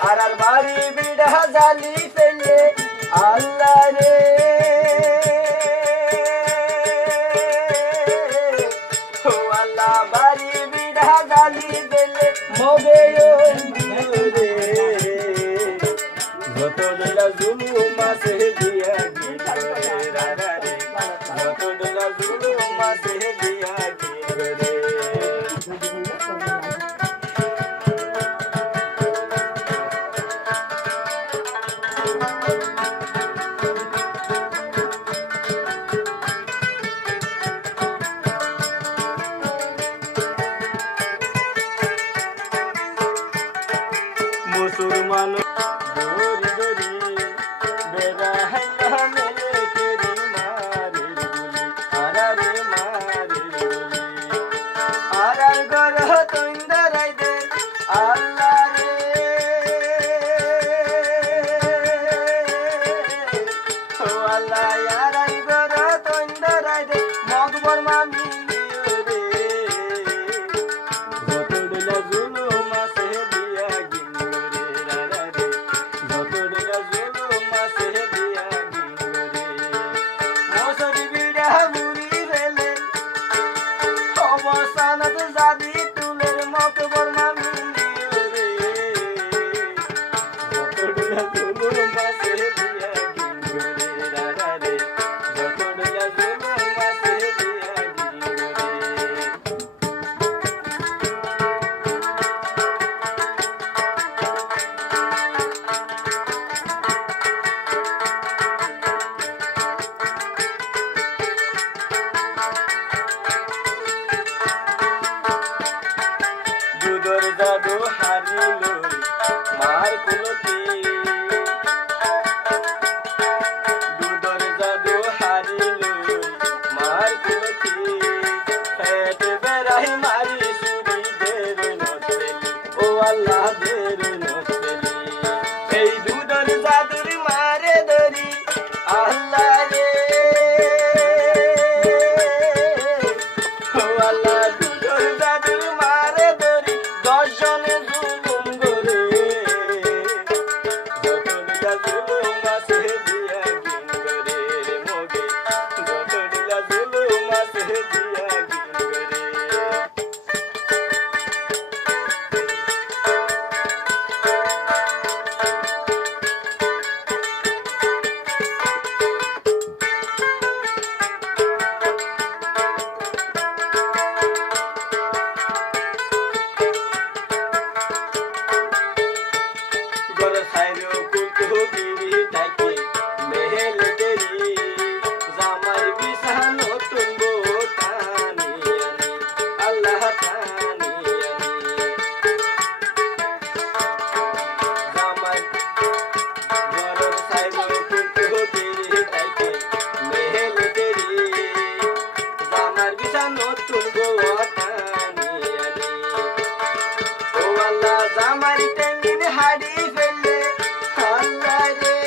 আর আর বাড়ি বিড়া জালি ফেলে আল্লাহ রে ও আল্লাহ বাড়ি বিড়া জালি ফেলে মগে রে যত ডলা জুলুম আছে দিয়া গিয়ে রারা রে যত ডলা জুলুম আছে দিয়া গিয়ে রে মুসলমান দরি দরি বেড়া হাইলা মেলে কেরি মারে গুলি আরারে মারে গুলি আরার গর তৈন্দরাই দে আল্লাহ রে ও আল্লাহ আরার গর তৈন্দরাই দে মগবর মামি রে যত ডলা জুলুম আছে দিয়া জাদি তুলের মতো বর্মা মিলিয়ে রে যত ডলা জুলুম আছে দিয়া গিয়ে রে রারা রে যত ডলা জুলুম আছে দিয়া গিয়ে দুধর জাদু হারিল মার কুলতি দুধর জাদু হারিল মার কুলতি পেট বেড়াই মারি সুরি দের নচলি ও আল্লাহ দের নচলি এই দুধর জাদুর মারে ধরি আল্লাহ রে ও আল্লাহ দুধর জাদুর মারে ধরি দর্শনে জুলুম করে যত ডলা জুলুম আছে দিয়া গিয়ে রে মোগে যত ডলা জুলুম আছে দিয়া গিয়ে রে গরে সাইরো কুলকু বিবি তাকে মেহেল তেরি জামাই বিছানো তুঙ্গো টানি আনি আল্লাহ টানি আনি জামাই গরে সাইরো কুলকু বিবি তাকে মেহেল তেরি জামাই বিছানো তুঙ্গো টানি আনি ও আল্লাহ জামাই টেঙ্গির হাড়ি ফেলে আল্লাহ রে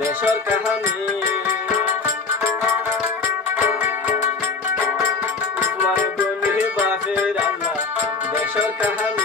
দেশর কাহানি উসমান গনি বাপের আল্লাহ দেশর কাহানি